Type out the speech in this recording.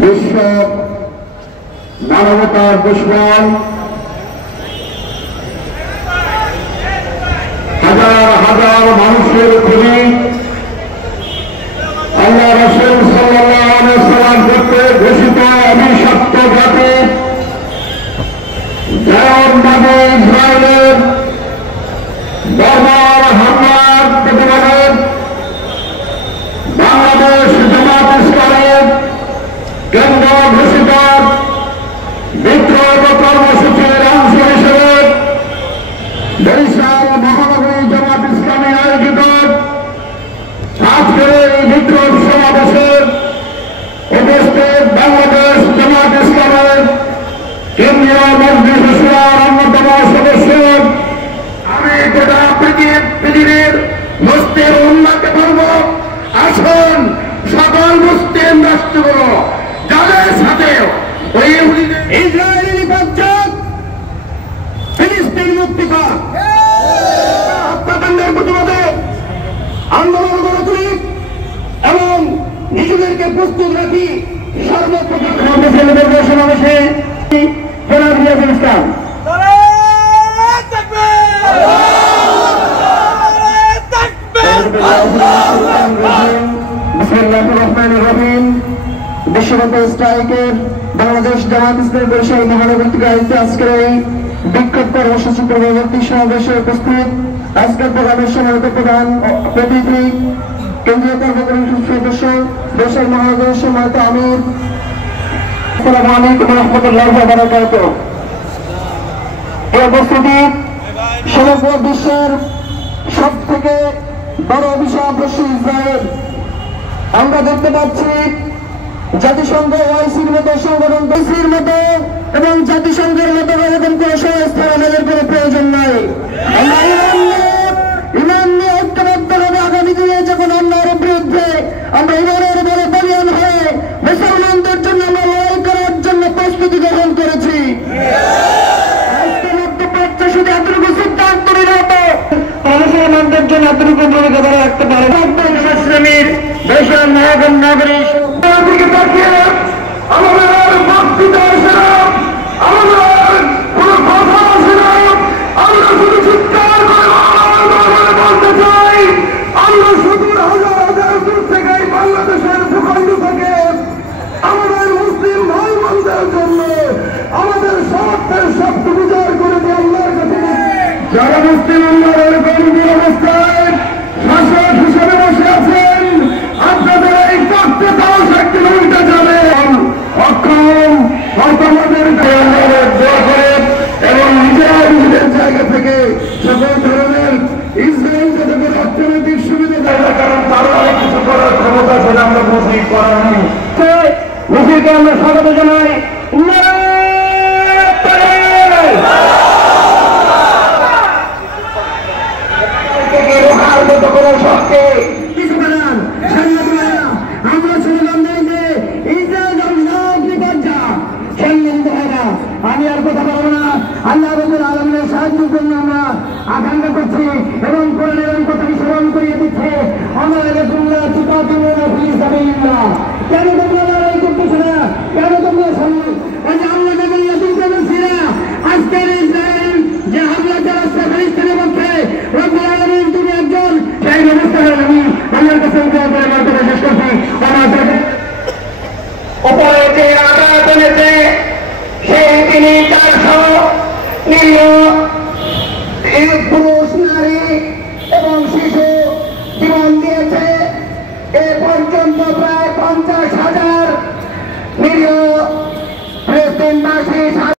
বিশ্ব মানবতার দুশ্মন হাজার হাজার মানুষের খুনি আল্লাহ রাসূল সাল্লাল্লাহু আলাইহি ওয়াসাল্লাম কর্তৃক ঘোষিত অভিশপ্ত জাতি জায়নবাদী ইসরায়েলের বর্বর হামলার প্রতিবাদে বাংলাদেশ জামাত ইসলামের কেন্দ্র ঘোষিত বিদ্রোহ কর্মসূচির অংশ হিসেবে বরিশাল মহানগরী জামাত ইসলামী আয়োজিত আজকের এই বিদ্রোহ সমাবেশে উপস্থিত বাংলাদেশ জামাত ইসলামের কেন্দ্রীয় মজলিস শুরার অন্যতম সদস্য আমি গোটা পৃথিবীর মুসলিম উম্মাহকে বলব, আসুন সকল মুসলিম রাষ্ট্রগুলো যাদের সাথে ইসরায়েলি নিপাত ফিলিস্তিন মুক্তি পাক হত্যাকাণ্ডের প্রতিবাদে আন্দোলন গড়ে তুলি এবং নিজেদেরকে প্রস্তুত রাখি সর্বপ্রথম সমাবেশে জনাব রিয়াজুল ইসলাম। বিশ্বব্যাপী স্ট্রাইকের বাংলাদেশ জামাত ইসলামী বরিশাল মহানগর থেকে আয়োজিত আজকের এই বিক্ষোভ কর্মসূচি পূর্ববর্তী সমাবেশে উপস্থিত আজকের প্রোগ্রামের সম্মানিত প্রধান অতিথি কেন্দ্রীয় কর্মকর্তা সদস্য বরিশাল মহানগরের সম্মানিত আমির, আসসালামু আলাইকুম ওয়া রাহমাতুল্লাহি ওয়া বারাকাতুহু। এই উপস্থিতি সমগ্র বিশ্বের সব থেকে বড় অভিশাপ ইসরায়েল। আমরা দেখতে পাচ্ছি জাতিসংঘ ওআইসির মতো সংগঠন মতো এবং জাতিসংঘের মতো এরকম কোন সংস্থা আমাদের কোনো প্রয়োজন নাই। ইমান নিয়ে ঐক্যবদ্ধ হবে। আগামী দিনে যখন অন্যায়ের বিরুদ্ধে আমরা ইমানের বলে বলিয়ান হয়ে মুসলমানদের জন্য আমরা লড়াই করার জন্য প্রস্তুতি গ্রহণ করেছি। মধ্যপ্রাচ্যে শুধু এতটুকু সিদ্ধান্ত নিলে হতো মুসলমানদের জন্য এতটুকু ভূমিকা ধরে রাখতে পারে শ্রেণীর দেশের নায়ক নাগরিক আমাদের বক্তৃতা আসে না, আমাদের কোন কথা আসে না, আমরা শুধু চিৎকার করে বলতে চাই, আমরা শুধু হাজার হাজার দূর থেকে বাংলাদেশের ভূখণ্ড থেকে আমাদের মুসলিম ভাই বোনদের জন্য আমাদের স্বার্থের শব্দ বিচার করে দিয়ে আল্লাহর কাছে যারা মুসলিম উম্মাহর কর্মী অবস্থায় শাসক হিসেবে বসে আছেন, আপনাদের এই বক্তৃতা একটি উল্টে যাবে অক্ষম আমাদের দোয়া করেন এবং নিজেদের জায়গা থেকে সকল ধরনের ইসরায়েল যাতে করে অর্থনৈতিক সুবিধা দেয়, কারণ তারা অনেক কিছু করার ক্ষমতা সেটা আমরা বুঝি করার নেই। মুসিদকে আমরা স্বাগত জানাই। আমি আর কথা বলবো না। আল্লাহ রাব্বুল আলামিনের সাহায্যের জন্য আমরা আকাঙ্ক্ষা করছি এবং কোরআনের কথাকে স্মরণ করিয়ে দিচ্ছে, কেন তোমরা লড়াই করতেছ না, কেন তোমরা আল্লাহ বলছি না আজকের ইসরায়েল যে হামলা চালাচ্ছে ফিলিস্তিনের পক্ষে রব্বুল আলামিন তুমি একজন সেই ব্যবস্থা আমি আল্লাহর কাছে শেষ করছি। উপরে যে আঘাত এনেছে সেই তিনি 400 পুরুষ নারী এবং শিশু জীবন দিয়েছে। এ পর্যন্ত প্রায় 50,000 নিরীহ ফিলিস্তিনবাসী